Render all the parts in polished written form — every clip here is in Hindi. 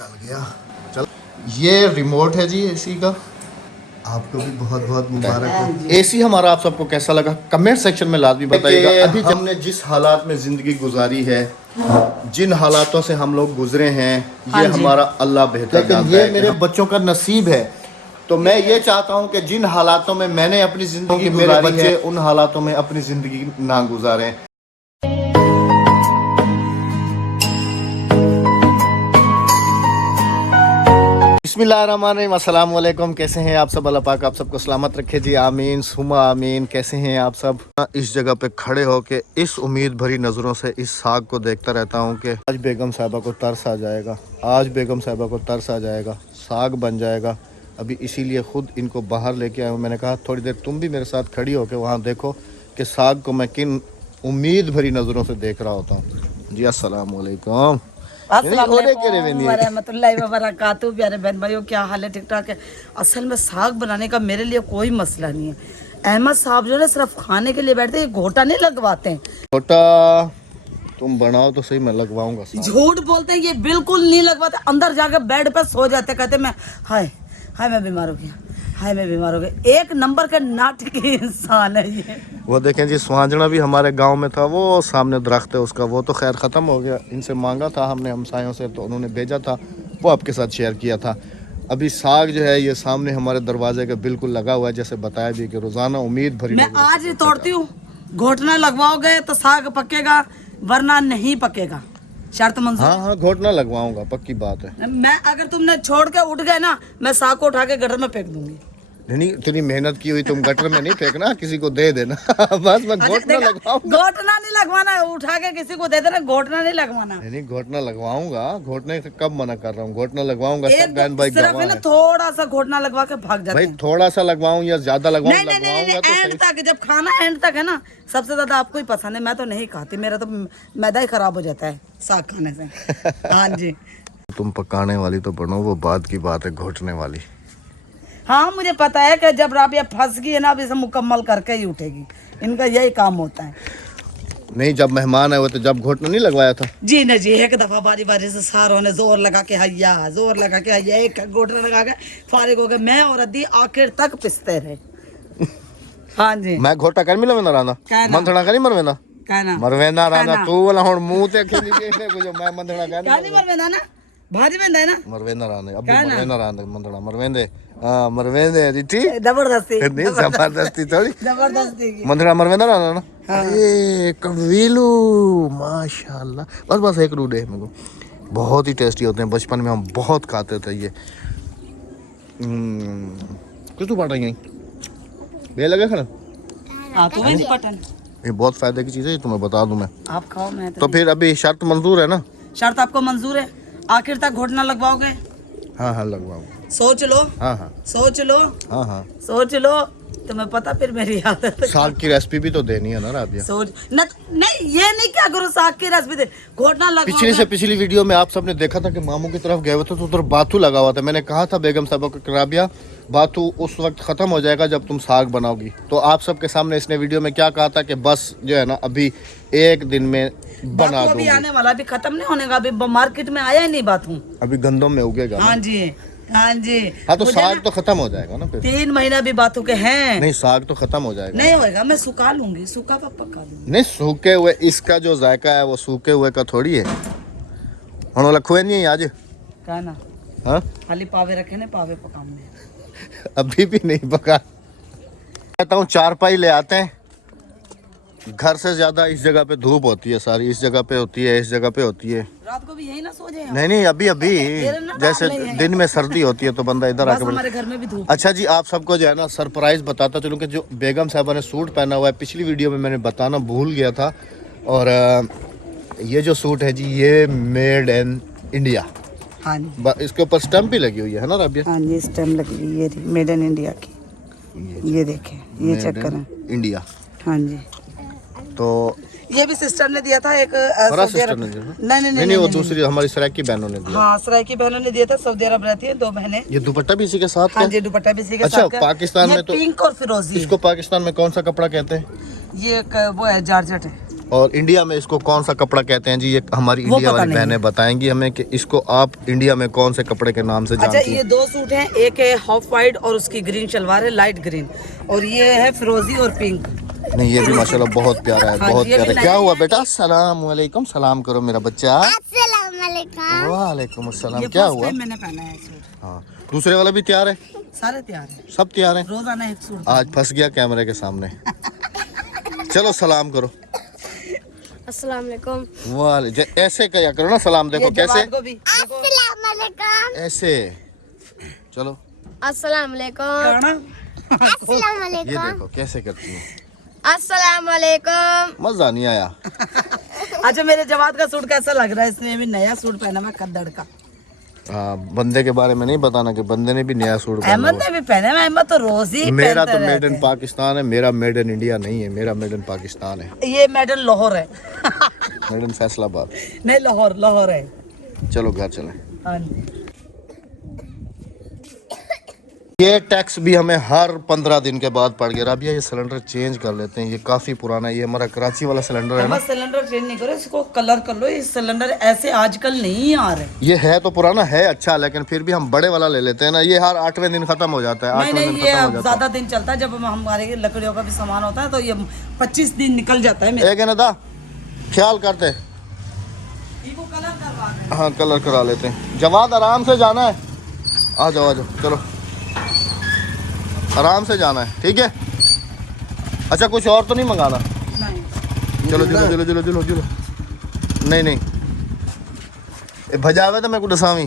चल गया। चल, ये रिमोट है जी एसी का। आपको भी बहुत बहुत मुबारक हो। एसी हमारा आप सबको कैसा लगा कमेंट सेक्शन में लाजमी बताइएगा। अभी हमने जिस हालात में ज़िंदगी गुजारी है, जिन हालातों से हम लोग गुजरे हैं, ये हमारा अल्लाह बेहतर जानता है। ये मेरे बच्चों का नसीब है। तो मैं ये चाहता हूँ कि जिन हालातों में मैंने अपनी ज़िंदगी गुजारी है, बच्चे उन हालातों में अपनी ज़िंदगी ना गुजारें। बिस्मिल्लाहिर्रहमानिर्रहीम, अस्सलाम वालेकुम। कैसे हैं आप सब? अल्लाह पाक आप सबको सलामत रखे जी, आमीन सुमा आमीन। कैसे हैं आप सब? इस जगह पे खड़े होके इस उम्मीद भरी नज़रों से इस साग को देखता रहता हूँ कि आज बेगम साहिबा को तरस आ जाएगा, आज बेगम साहिबा को तरस आ जाएगा, साग बन जाएगा। अभी इसीलिए ख़ुद इनको बाहर लेके आया हूँ। मैंने कहा थोड़ी देर तुम भी मेरे साथ खड़ी होकर वहाँ देखो कि साग को मैं किन उम्मीद भरी नज़रों से देख रहा होता हूँ। जी अस्सलाम वालेकुम। प्यारे बहन भाइयों, क्या हाल है? ठीक ठाक है। असल में साग बनाने का मेरे लिए कोई मसला नहीं है। अहमद साहब जो है सिर्फ खाने के लिए बैठते हैं, घोटा नहीं लगवाते हैं। घोटा तुम बनाओ तो सही, मैं लगवाऊंगा। झूठ बोलते हैं, ये बिल्कुल नहीं लगवाते। अंदर जाकर बेड पे सो जाते, कहते मैं हाय हाय मैं बीमार हो गया, हाय मैं बीमार हो गया। एक नंबर का नाटकी इंसान है ये। वो देखें जी, सुहांजना भी हमारे गांव में था, वो सामने दरख्त है उसका, वो तो खैर ख़त्म हो गया। इनसे मांगा था हमने हमसायों से, तो उन्होंने भेजा था, वो आपके साथ शेयर किया था। अभी साग जो है ये सामने हमारे दरवाजे के बिल्कुल लगा हुआ है, जैसे बताया भी कि रोज़ाना उम्मीद भरी। मैं आज ही तोड़ती हूँ। घोटना लगवाओगे तो साग पकेगा, वरना नहीं पकेगा। शर्त मंजूर? हाँ, घोटना लगवाऊंगा, पक्की बात है। मैं अगर तुमने छोड़ के उठ गए ना, मैं साग को उठा के गटर में फेंक दूंगी। नहीं, इतनी मेहनत की हुई तुम गटर में नहीं फेंकना, किसी को दे देना। बस मैं घोटना लगवाऊंगा। घोटना नहीं लगवाना, उठा के किसी को दे देना, घोटना नहीं लगवाना। नहीं, घोटना लगवाऊंगा। घोटने से कब मना कर रहा हूँ, घोटना लगवाऊंगा। सब बहन भाई सिर्फ ना थोड़ा सा घोटना लगवा के भाग जाते हैं। भाई थोड़ा सा लगवाऊं या ज्यादा लगवाऊं? एंड तक, जब खाना एंड तक है ना, सबसे ज्यादा आपको ही पसंद है। मैं तो नहीं खाती, मेरा तो मैदा ही खराब हो जाता है साग खाने से। हाँ जी। तुम पकाने वाली तो बनो, वो बात की बात है घोटने वाली। हाँ, मुझे पता है कि जब राबिया फंस गई है ना, अब इसे मुकम्मल करके ही उठेगी। इनका यही काम होता है। नहीं, जब मेहमान आए हुए तो जब घोटना नहीं लगवाया था? जी नहीं जी, एक दफा बारी बारी से सारों ने जोर लगा के हैया, जोर लगा के हैया, एक घोटना लगा के फारिग हो गए। मैं और अद्दी आखिर तक पिसते रहे। हाँ जी। मैं घोटा कर मिला वेंदा रांदा मंथना का नहीं मरवेंदा कहना मरवेंदा रांदा तू वाला हुन मुंह ते खेली देखने को जो मैं मंथना का नहीं मरवेंदा ना, भाजी वेंदा है ना, मरवेंदा रांदे अब मरवेंदा रांदे मंथना मरवेंदे। हां मरवेंदे रिठी जबरदस्ती नहीं, जबरदस्ती थोड़ी, जबरदस्ती की मंथना मरवेंदा रांदा ना। अरे कवीलू माशाल्लाह। बस एक रू दे मेरे को, बहुत ही टेस्टी होते हैं। बचपन में हम बहुत खाते थे ये। कुछ तो पड़ रही है बे लगे खाना। तो नहीं पटन, ये बहुत फायदे की चीज़ है, तुम्हें बता दूं मैं। आप खाओ, मैं तो फिर अभी शर्त मंजूर है ना? शर्त आपको मंजूर है? आखिर तक घोटना लगवाओगे? हाँ लगवाओ। सोच लो। हाँ सोच लो। हाँ सोच लो, तुम्हें पता फिर मेरी आदत। साग की रेसिपी भी तो देनी है ना राबिया। सोच नहीं, ये नहीं क्या करो, साग की रेसिपी दे, घोटना लगवाओगे। पिछली से पिछली वीडियो में आप सबने देखा था कि मामू की तरफ गए हुए थे, तो उधर बाथू लगा हुआ था। मैंने कहा था बेगम साहबा को, राबिया बाथू उस वक्त ख़त्म हो जाएगा जब तुम साग बनाओगी। तो आप सबके सामने इसने वीडियो में क्या कहा था कि बस जो है ना अभी एक दिन में बना दूंगी। अभी आने वाला, अभी खत्म नहीं होने का, अभी मार्केट में आया ही नहीं बाथू, अभी गंदम में उगेगा। हाँ जी, हाँ जी। हाँ तो साग तो खत्म हो जाएगा ना फिर। 3 महीना भी बातों के हैं। नहीं, साग तो खत्म हो जाएगा। नहीं होएगा, मैं सुखा लूंगी, सूखा पका लूंगी। नहीं, सूखे हुए इसका जो जायका है वो सूखे हुए का थोड़ी है। हम लखुए नहीं आज कहना हाँ, खाली पावे रखे ने, पावे पकाऊंगे। अभी भी नहीं पका। कहता हूँ चारपाई ले आते हैं, घर से ज्यादा इस जगह पे धूप होती है सारी, इस जगह पे होती है, इस जगह पे होती है। रात को भी यही ना सो जाए? नहीं, अभी जैसे दिन में सर्दी होती है तो बंदा इधर आके हमारे घर में भी धूप। अच्छा जी, आप सबको जो है ना सरप्राइज बताता चलूँ कि जो बेगम साहबा ने सूट पहना हुआ है, पिछली वीडियो में मैंने बताना भूल गया था। और ये जो सूट है जी, ये मेड इन इंडिया। हाँ जी, इसके ऊपर स्टैम्प भी लगी हुई है ना राबिया? हाँ जी, स्टैम्प लगी हुई है, ये मेड इन इंडिया की। ये देखें, ये चेक करें, इंडिया। हाँ जी। तो ये भी सिस्टर ने दिया था, एक सिस्टर ने दिया? नहीं, वो दूसरी हमारी सराइकी बहनों ने दिया। हाँ, सराइकी बहनों ने दिया था, सऊदी अरब रहती है 2 बहनें। ये दुपट्टा भी इसी के साथ? हाँ जी, दुपट्टा भी इसी के अच्छा, साथ। पाकिस्तान में तो पिंक और फिरोजी। इसको पाकिस्तान में कौन सा कपड़ा कहते हैं? ये वो है, जॉर्जेट है। और इंडिया में इसको कौन सा कपड़ा कहते हैं जी, ये हमारी वो इंडिया पता वाली नहीं बहनें बताएंगी हमें कि इसको आप इंडिया में कौन से कपड़े के नाम से अच्छा, जानती ये हैं। 2 सूट हैं, एक है हाफ वाइट और उसकी ग्रीन शलवार है, लाइट ग्रीन, और ये है फिरोजी और पिंक। नहीं, ये भी माशाल्लाह बहुत प्यारा है, हाँ, बहुत ये भी प्यारा। नया क्या हुआ है। बेटा? सलाम वालेकुम, सलाम करो मेरा बच्चा। वालेकुम अस्सलाम। ये क्या फर्स्ट हुआ? टाइम मैंने पहना है सूट। हाँ, दूसरे वाला भी तैयार है? सारे तैयार हैं, सब तैयार है। रोजाना एक सूट। आज फंस गया कैमरे के सामने। चलो सलाम करो। अस्सलाम वालेकुम। वाले ऐसे क्या करो ना, सलाम देखो ये कैसे, जवाब को भी देखो, ऐसे। चलो अस्सलाम वालेकुम। गाना। ये देखो कैसे करती हूँ। अस्सलाम वालेकुम। मजा नहीं आया। अच्छा, मेरे जवाब का सूट कैसा लग रहा है? इसने भी नया सूट पहना हुआ खद्दड़ का। हाँ, बंदे के बारे में नहीं बताना कि बंदे ने भी नया सूट पहना अहमद हुआ। ने भी पहना है, अहमद तो रोज ही मेरा पहनते तो मेड रहते इन हैं। पाकिस्तान है, मेरा मेड इन इंडिया नहीं है, मेरा मेड इन पाकिस्तान है, ये मेडल लाहौर है। Made in Faisalabad. नहीं, लाहौर लाहौर है। चलो घर चलें। हाँ जी। ये टैक्स भी हमें हर 15 दिन के बाद पड़ गया। अभी ये सिलेंडर चेंज कर लेते हैं, ये काफ़ी पुराना है, ये हमारा कराची वाला सिलेंडर है ना। अहमद सिलेंडर चेंज नहीं करो, इसको कलर कर लो। ये सिलेंडर ऐसे आजकल नहीं आ रहे। ये है तो पुराना है, अच्छा, लेकिन फिर भी हम बड़े वाला ले लेते हैं ना। ये हर 8वें दिन खत्म हो जाता है, नहीं 8वें नहीं, दिन ये खत्म हो अब जाता ज्यादा दिन चलता है। जब हमारे लकड़ियों का भी सामान होता है तो ये 25 दिन निकल जाता है। है। एक है ना दा, ख्याल करते। इनको कलर करवा दें। हाँ, कलर करा लेते हैं। जवाद आराम से जाना है, आ जाओ आ जाओ, चलो आराम से जाना है, ठीक है। अच्छा, कुछ और तो नहीं मंगाना? नहीं। चलो चलो चलो चलो चलो चलो। नहीं नहीं, ए भजावे तो मैं को दसावी,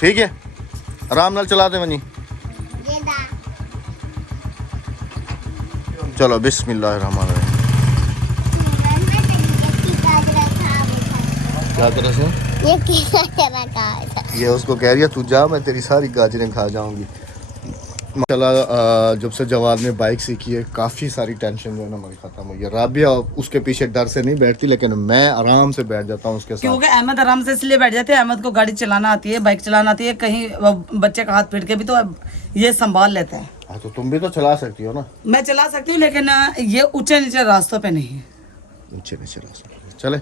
ठीक है। आराम नाल चलाते वनी। चलो बिस्मिल्लाहिर्रहमानिर्रहीम। क्या तरह से ये उसको कह रही है तू जा, मैं तेरी सारी गाजरें खा जाऊंगी। माशाल्लाह, जब से जवाद ने बाइक सीखी है काफ़ी सारी टेंशन जो है ना हमारी ख़त्म हुई है। राबिया उसके पीछे डर से नहीं बैठती, लेकिन मैं आराम से बैठ जाता हूँ उसके साथ। क्योंकि अहमद आराम से इसलिए बैठ जाते हैं, अहमद को गाड़ी चलाना आती है, बाइक चलाना आती है, कहीं बच्चे का हाथ पीट के भी तो ये संभाल लेता है। हाँ, तो तुम भी तो चला सकती हो ना। मैं चला सकती हूँ, लेकिन ये ऊंचे नीचे रास्तों पे नहीं है। नीचे नीचे चले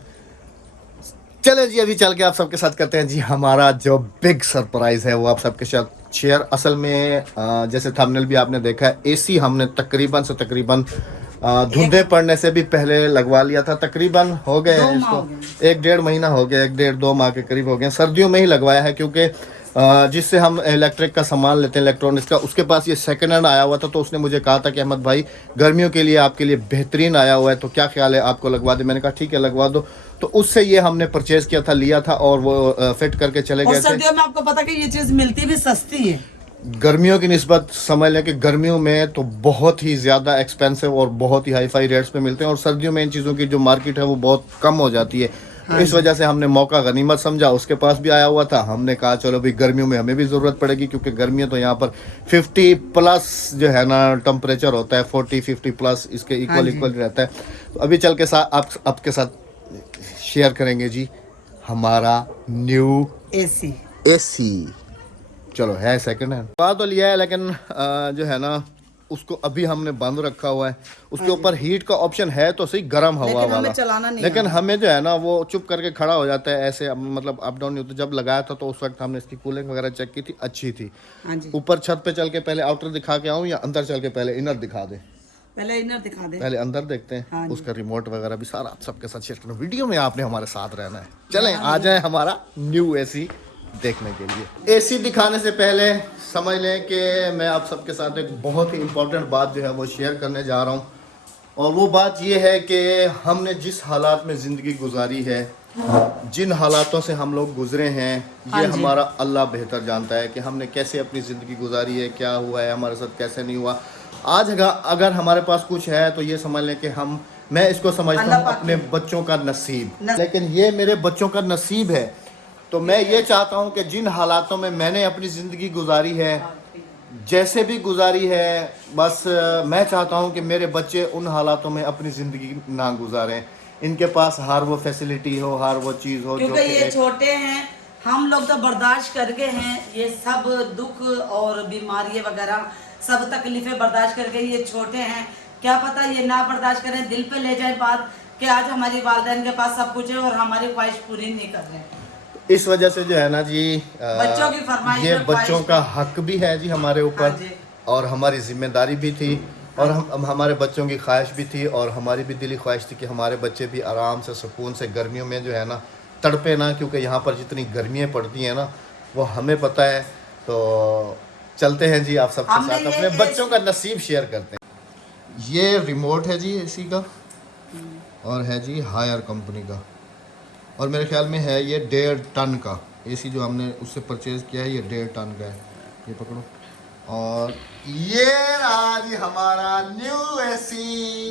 चले जी, अभी चल के आप सबके साथ करते हैं जी हमारा जो बिग सरप्राइज है, वो आप सबके साथ शेयर। असल में जैसे थंबनेल भी आपने देखा है, एसी हमने तकरीबन से तकरीबन धुंधे पड़ने से भी पहले लगवा लिया था। तकरीबन हो गए हैं इसको 1-1.5 महीना हो गया, 1-1.5-2 माह के करीब हो गए। सर्दियों में ही लगवाया है, क्योंकि जिससे हम इलेक्ट्रिक का सामान लेते हैं, इलेक्ट्रॉनिक्स का, उसके पास ये सेकंड हैंड आया हुआ था। तो उसने मुझे कहा था कि अहमद भाई गर्मियों के लिए आपके लिए बेहतरीन आया हुआ है, तो क्या ख्याल है आपको लगवा दे। मैंने कहा ठीक है लगवा दो। तो उससे ये हमने परचेज किया था, लिया था, और वो फिट करके चले और गए थे। सर्दियों में आपको पता कि ये चीज मिलती भी सस्ती है। गर्मियों की निस्बत समझ लें कि गर्मियों में तो बहुत ही ज़्यादा एक्सपेंसिव और बहुत ही हाई फाई रेट्स पे मिलते हैं, और सर्दियों में इन चीज़ों की जो मार्केट है वो बहुत कम हो जाती है। तो इस वजह से हमने मौका गनीमत समझा, उसके पास भी आया हुआ था। हमने कहा चलो भाई गर्मियों में हमें भी ज़रूरत पड़ेगी, क्योंकि गर्मियाँ तो यहाँ पर 50+ जो है ना टेम्परेचर होता है, 40-50+ इसके इक्वल रहता है। तो अभी चल के साथ आपके साथ शेयर करेंगे जी हमारा न्यू एसी। चलो है सेकंड हैंड, बात तो लिया है, लेकिन जो है ना उसको अभी हमने बंद रखा हुआ है। उसके ऊपर हीट का ऑप्शन है तो सही, गर्म हवा लेकिन वाला, हमें चलाना नहीं लेकिन हमें जो है ना वो चुप करके खड़ा हो जाता है ऐसे, मतलब अप डाउन नहीं होता। जब लगाया था तो उस वक्त हमने इसकी कूलिंग वगैरह चेक की थी, अच्छी थी। हाँ जी। ऊपर छत पे चल के पहले आउटर दिखा के आऊँ या अंदर चल के पहले इनर दिखा दे? पहले इनर दिखा दे, पहले अंदर देखते हैं। हाँ उसका रिमोट वगैरह भी सारा आप सबके साथ शेयर करना। वीडियो में आपने हमारे साथ रहना है। चलें आ जाए हमारा न्यू एसी देखने के लिए। एसी दिखाने से पहले समझ लें कि मैं आप सबके साथ एक बहुत ही इम्पोर्टेंट बात जो है वो शेयर करने जा रहा हूँ, और वो बात ये है कि हमने जिस हालात में ज़िंदगी गुजारी है, जिन हालातों से हम लोग गुजरे हैं, हाँ ये जी। हमारा अल्लाह बेहतर जानता है कि हमने कैसे अपनी ज़िंदगी गुजारी है, क्या हुआ है हमारे साथ, कैसे नहीं हुआ। आज अगर हमारे पास कुछ है तो ये समझ लें कि मैं इसको समझता हूँ अपने बच्चों का नसीब। लेकिन ये मेरे बच्चों का नसीब है। तो मैं ये चाहता हूँ कि जिन हालातों में मैंने अपनी ज़िंदगी गुजारी है, जैसे भी गुजारी है, बस मैं चाहता हूँ कि मेरे बच्चे उन हालातों में अपनी ज़िंदगी ना गुजारें। इनके पास हर वो फैसिलिटी हो, हर वो चीज़ हो, क्योंकि ये छोटे हैं, हम लोग तो बर्दाश्त करके हैं ये सब दुख और बीमारी वगैरह सब तकलीफें बर्दाश्त करके। ये छोटे हैं, क्या पता ये ना बर्दाश्त करें, दिल पे ले जाए बात कि आज हमारी वालिदैन के पास सब कुछ है और हमारी ख्वाहिश पूरी नहीं कर रहे। इस वजह से जो है ना जी बच्चों की फरमाइश ये और ख्वाहिश बच्चों का हक भी है जी हमारे हाँ ऊपर, जी। और हमारी जिम्मेदारी भी थी, और हम हमारे बच्चों की ख्वाहिश भी थी, और हमारी भी दिली ख्वाहिश थी कि हमारे बच्चे भी आराम से सुकून से गर्मियों में जो है ना तड़पे ना, क्योंकि यहाँ पर जितनी गर्मियाँ पड़ती हैं ना वो हमें पता है। तो चलते हैं जी आप सबके हमने साथ ये अपने AC बच्चों का नसीब शेयर करते हैं। ये रिमोट है जी एसी का, और है जी हायर कंपनी का, और मेरे ख्याल में है ये 1.5 टन का एसी जो हमने उससे परचेज़ किया है, ये 1.5 टन का है। ये पकड़ो, और ये रहा जी हमारा new AC.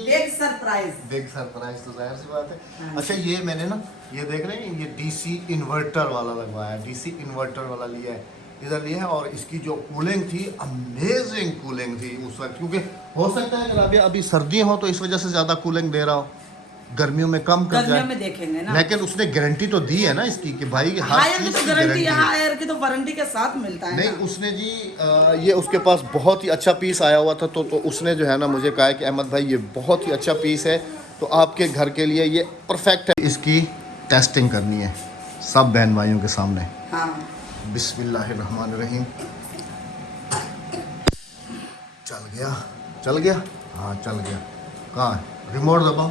Big surprise. Big surprise तो जाहिर सी बात है। हाँ। अच्छा ये मैंने ना ये देख रहे हैं ये डीसी इन्वर्टर वाला लगवाया है, डीसी इन्वर्टर वाला लिया है, इधर लिया है। और इसकी जो कूलिंग थी अमेजिंग कूलिंग थी उस वक्त, क्योंकि हो सकता है कि अभी सर्दियाँ हो तो इस वजह से ज़्यादा कूलिंग दे रहा हो, गर्मियों में कम कर गर्मियों जाए, में देखेंगे ना। लेकिन उसने गारंटी तो दी है ना इसकी कि भाई हर हायर की चीज़ तो की गारंटी गारंटी है, है। हायर की तो वारंटी के साथ मिलता है नहीं ना। उसने जी ये उसके पास बहुत ही अच्छा पीस आया हुआ था, तो उसने जो है ना मुझे कहा कि अहमद भाई ये बहुत ही अच्छा पीस है, तो आपके घर के लिए ये परफेक्ट है। इसकी टेस्टिंग करनी है सब बहन भाइयों के सामने। हाँ। बिस्मिल्लाहिर्रहमानिर्रहीम। चल गया हाँ चल गया। कहाँ है रिमोट? दबाओ,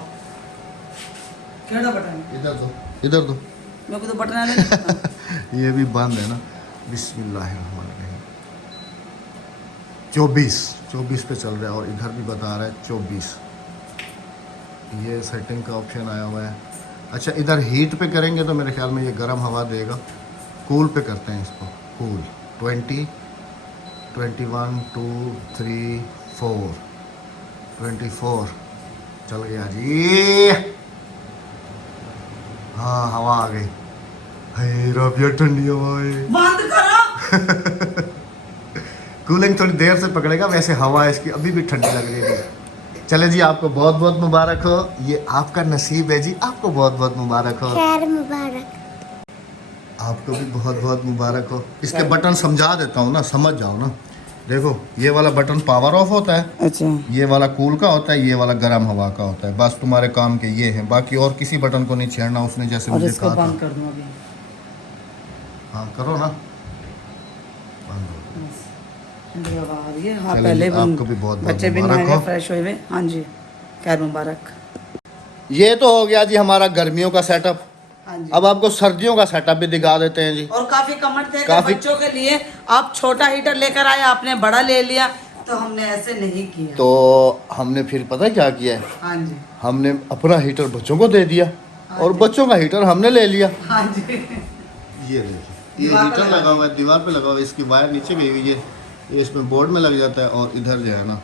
केड़ा बटन? इधर दो मेरे को तो बटन नहीं पता। ये भी बंद है ना। बिस्मिल्लाहिर्रहमानिर्रहीम। 24 पे चल रहा है, और इधर भी बता रहा है 24। ये सेटिंग का ऑप्शन आया हुआ है। अच्छा इधर हीट पे करेंगे तो मेरे ख्याल में ये गर्म हवा देगा। कूल पे करते हैं इसको, कूल 20 21 2 3 4 24 चल गया जी। हाँ हवा आ गई। हे रबिया ठंडी हवा है। बंद करो। कूलिंग थोड़ी देर से पकड़ेगा, वैसे हवा इसकी अभी भी ठंडी लग रही है। चले जी आपको बहुत बहुत मुबारक हो, ये आपका नसीब है जी, आपको बहुत बहुत मुबारक हो। खैर मुबारक। आपको भी बहुत बहुत मुबारक हो। इसके बटन समझा देता हूँ ना, समझ जाओ ना। देखो ये वाला बटन पावर ऑफ होता है, अच्छा। ये वाला कूल का होता है, ये वाला गर्म हवा का होता है। बस तुम्हारे काम के ये हैं, बाकी और किसी बटन को नहीं छेड़ना उसने जैसे और मुझे इसको कहा बंद था। कर दूं अभी। हाँ करो ना बंद हो। ठंडी हवा आ रही है। हाँ चलिए पहले जी, आपको भी बहुत बहुत बच्चे भी मुबारक नहाए हो। फ्रेश हुए हुए। हाँ जी खैर मुबारक। ये तो हो गया जी हमारा गर्मियों का सेटअप। हाँ जी। अब आपको सर्दियों का सेटअप भी दिखा देते हैं जी। और काफी कमेंट थे कि काफी- बच्चों के लिए आप छोटा हीटर लेकर आए, आपने बड़ा ले लिया, तो हमने ऐसे नहीं किया। तो हमने फिर पता है क्या किया है, हाँ जी। हमने अपना हीटर बच्चों को दे दिया, और बच्चों का हीटर हमने ले लिया। हाँ जी। ये देखिए ये दीवार पे हीटर लगा लगा हुआ है, दीवार पे लगा हुआ है, इसकी वायर नीचे गई हुई है, ये इसमें बोर्ड में लग जाता है, और इधर जो है ना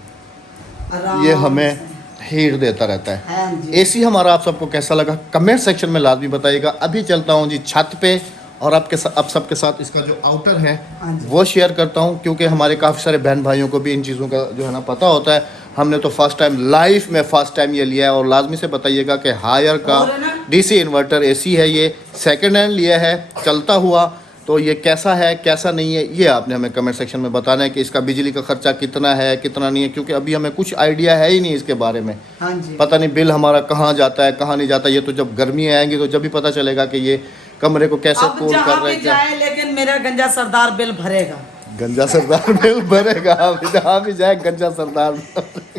आराम ये हमें से। हीट देता रहता है। हाँ जी। एसी हमारा आप सबको कैसा लगा कमेंट सेक्शन में लाजमी बताइएगा। अभी चलता हूँ जी छत पे, और आप सबके साथ इसका जो आउटर है हाँ जी। वो शेयर करता हूँ, क्योंकि हमारे काफ़ी सारे बहन भाइयों को भी इन चीज़ों का जो है ना पता होता है। हमने तो फर्स्ट टाइम ये लिया है, और लाजमी से बताइएगा कि हायर का और है ना? डीसी इन्वर्टर एसी है, ये सेकंड हैंड लिया है चलता हुआ, तो ये कैसा है कैसा नहीं है ये आपने हमें कमेंट सेक्शन में बताना है कि इसका बिजली का खर्चा कितना है कितना नहीं है, क्योंकि अभी हमें कुछ आइडिया है ही नहीं इसके बारे में। हाँ जी। पता नहीं बिल हमारा कहाँ जाता है कहाँ नहीं जाता, ये तो जब गर्मियाँ आएंगी तो जब भी पता चलेगा कि ये कमरे को कैसे अब कूल कर जहाँ रहे भी हैं क्या। जाए लेकिन मेरा गंजा सरदार बिल भरेगा। गंजा सरदार बिल भरेगा, अब जहाँ भी जाए गंजा सरदार।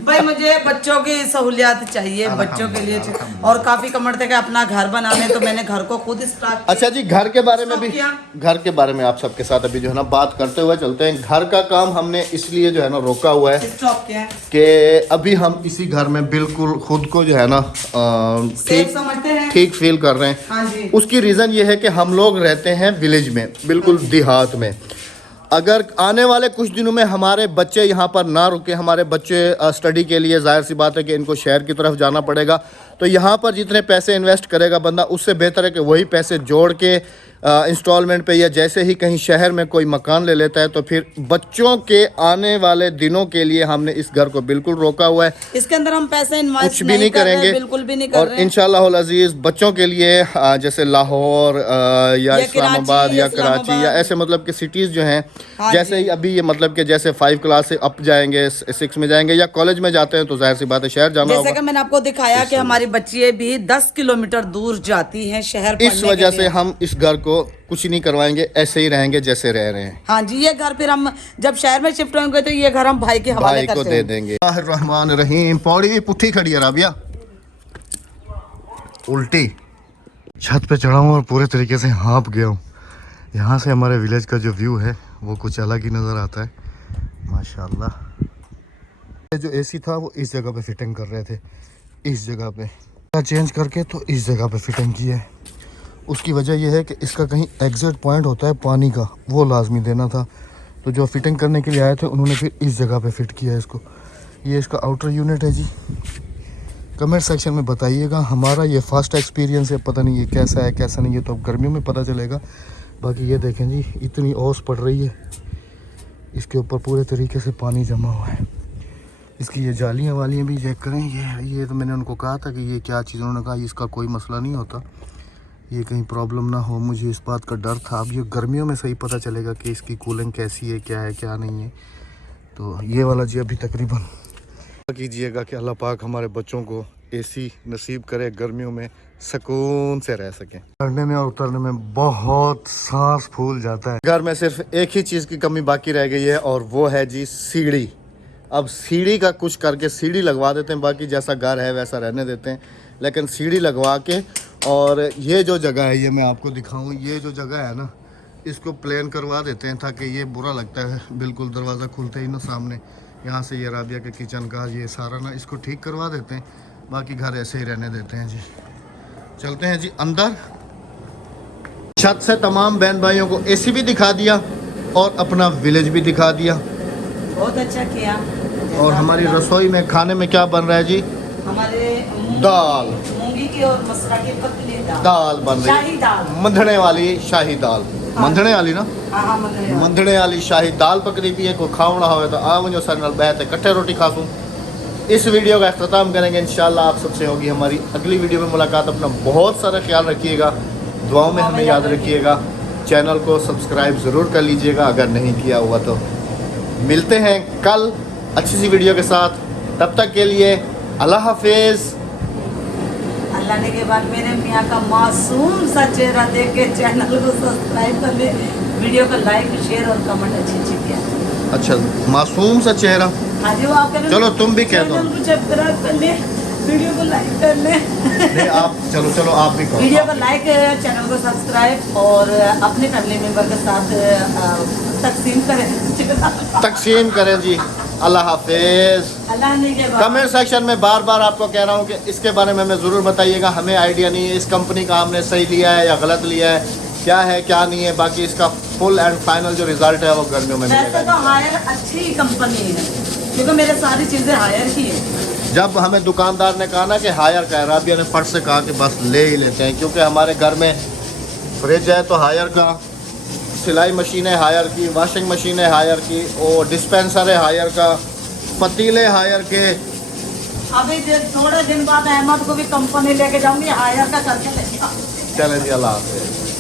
भाई मुझे बच्चों की सहूलियत चाहिए, बच्चों के लिए चाहिए। और काफी कमेंट थे कि अपना घर बनाने, तो मैंने घर को खुद स्टार्ट। अच्छा जी घर के बारे में भी, क्या? घर के बारे में आप सबके साथ अभी जो है ना बात करते हुए चलते हैं। घर का काम हमने इसलिए जो है ना रोका हुआ है स्टॉप किया है। कि अभी हम इसी घर में बिल्कुल खुद को जो है ना सेफ समझते हैं। ठीक फील कर रहे हैं। हाँ जी। उसकी रीज़न ये है कि हम लोग रहते हैं विलेज में, बिल्कुल देहात में। अगर आने वाले कुछ दिनों में हमारे बच्चे यहाँ पर ना रुके, हमारे बच्चे स्टडी के लिए जाहिर सी बात है कि इनको शहर की तरफ जाना पड़ेगा, तो यहाँ पर जितने पैसे इन्वेस्ट करेगा बंदा, उससे बेहतर है कि वही पैसे जोड़ के इंस्टॉलमेंट पे, या जैसे ही कहीं शहर में कोई मकान ले लेता है तो फिर बच्चों के आने वाले दिनों के लिए हमने इस घर को बिल्कुल रोका हुआ है। इसके अंदर हम पैसे इन्वेस्ट कुछ भी नहीं कर रहे, करेंगे, बिल्कुल भी नहीं कर और रहे हैं। इंशाल्लाह अजीज बच्चों के लिए जैसे लाहौर या इस्लामाबाद या कराची या ऐसे मतलब कि सिटीज़ जो हैं, हाँ जैसे ही अभी ये मतलब कि जैसे 5 क्लास से अप जाएंगे, 6 में जाएंगे या कॉलेज में जाते हैं तो जाहिर सी बात है शहर जाना जैसे होगा। कि मैंने आपको दिखाया कि हमारी बच्चियां भी 10 किलोमीटर दूर जाती हैं शहर पढ़ने इस के वजह लिए। से हम इस घर को कुछ नहीं करवाएंगे, ऐसे ही रहेंगे जैसे रह रहे हैं। हाँ जी, ये घर फिर हम जब शहर में शिफ्ट होंगे तो ये घर हम भाई के हवाले भाई को करते दे हैं। देंगे। रहमान रहीम। पौड़ी भी पुट्ठी खड़ी है राबिया, उल्टी। छत पे चढ़ा हूँ और पूरे तरीके से हाँप गया हूँ। यहाँ से हमारे विलेज का जो व्यू है वो कुछ अलग ही नज़र आता है माशाल्लाह। जो एसी था वो इस जगह पे फिटिंग कर रहे थे, इस जगह पे चेंज करके तो इस जगह पे फिटिंग की है। उसकी वजह यह है कि इसका कहीं एग्जिट पॉइंट होता है पानी का, वो लाजमी देना था। तो जो फिटिंग करने के लिए आए थे उन्होंने फिर इस जगह पे फिट किया है इसको। ये इसका आउटर यूनिट है जी। कमेंट सेक्शन में बताइएगा, हमारा ये फर्स्ट एक्सपीरियंस है, पता नहीं ये कैसा है कैसा नहीं है, तो अब गर्मियों में पता चलेगा। बाकी ये देखें जी, इतनी ओस पड़ रही है, इसके ऊपर पूरे तरीके से पानी जमा हुआ है। इसकी ये जालियाँ वालियाँ भी चेक करें। ये तो मैंने उनको कहा था कि ये क्या चीज़, उन्होंने कहा इसका कोई मसला नहीं होता, ये कहीं प्रॉब्लम ना हो। मुझे इस बात का डर था। अब ये गर्मियों में सही पता चलेगा कि इसकी कूलिंग कैसी है, क्या है क्या नहीं है। तो ये वाला जी अभी तकरीबन कीजिएगा कि अल्लाह पाक हमारे बच्चों को एसी नसीब करे, गर्मियों में सुकून से रह सकें। चढ़ने में और उतरने में बहुत सांस फूल जाता है। घर में सिर्फ एक ही चीज़ की कमी बाकी रह गई है और वो है जी सीढ़ी। अब सीढ़ी का कुछ करके सीढ़ी लगवा देते हैं, बाकी जैसा घर है वैसा रहने देते हैं, लेकिन सीढ़ी लगवा के। और ये जो जगह है, ये मैं आपको दिखाऊं, ये जो जगह है ना, इसको प्लेन करवा देते हैं ताकि ये बुरा लगता है बिल्कुल दरवाज़ा खुलते ही ना सामने। यहाँ से ये राबिया के किचन का ये सारा ना, इसको ठीक करवा देते हैं, बाकी घर ऐसे ही रहने देते हैं जी। चलते हैं जी अंदर। छत से तमाम बहन भाइयों को एसी भी दिखा दिया और अपना विलेज भी दिखा दिया। बहुत अच्छा किया। और हमारी रसोई में खाने में क्या बन रहा है जी? हमारे दाल, मूंगी की और मसरा की पतली दाल बन रही शाही दाल, है, मंधने वाली शाही दाल। मंधने वाली ना, हाँ मंधने वाली शाही दाल पकड़ी पी है। कोई खावना हो तो आ वजो सर नाल बैठ कट्ठे रोटी खासूं। इस वीडियो का अख्ताम करेंगे इंशाल्लाह। आप सबसे होगी हमारी अगली वीडियो में मुलाकात। अपना बहुत सारा ख्याल रखिएगा, दुआओं में हमें याद रखिएगा। चैनल को सब्सक्राइब ज़रूर कर लीजिएगा अगर नहीं किया हुआ तो। मिलते हैं कल अच्छी सी वीडियो के साथ, तब तक के लिए अल्लाह हाफिज़। अल्लाह ने के बाद मेरे मियाँ का मासूम सा चेहरा देख के चैनल को सब्सक्राइब कर ले, वीडियो को लाइक शेयर और कमेंट अच्छी किया। अच्छा, मासूम सा चेहरा। हाँ जी, वो आप करें। चलो तुम भी कह दो। चैनल को सब्सक्राइब कर ले, वीडियो को लाइक कर ले। नहीं आप चलो चलो आप भी करो। वीडियो को लाइक, चैनल को सब्सक्राइब और अपने फैमिली मेंबर के साथ तकसीम करें। तकसीम करें जी। अल्लाह हाफिज़। अल्लाह ने के बाद कमेंट सेक्शन में बार बार आपको कह रहा हूँ कि इसके बारे में हमें ज़रूर बताइएगा। हमें आइडिया नहीं है इस कंपनी का हमने सही लिया है या गलत लिया है, क्या है क्या नहीं है। बाकी इसका फुल एंड फाइनल जो रिजल्ट है वो गर्मियों में वैसे मिलेगा। तो हायर अच्छी कंपनी है, क्योंकि मेरे सारी चीज़ें हायर की है। जब हमें दुकानदार ने कहा ना कि हायर का है, राबिया ने फट से कहा कि बस ले ही लेते हैं, क्योंकि हमारे घर में फ्रिज है तो हायर का, सिलाई मशीनें हायर की, वॉशिंग मशीनें हायर की, और डिस्पेंसर है हायर का, पतीले हायर के। अभी थोड़े दिन बाद अहमद को भी कंपनी लेके जाऊंगी, हायर का करके लेके आऊंगी। चलें जी, अल्लाह हाफिज़।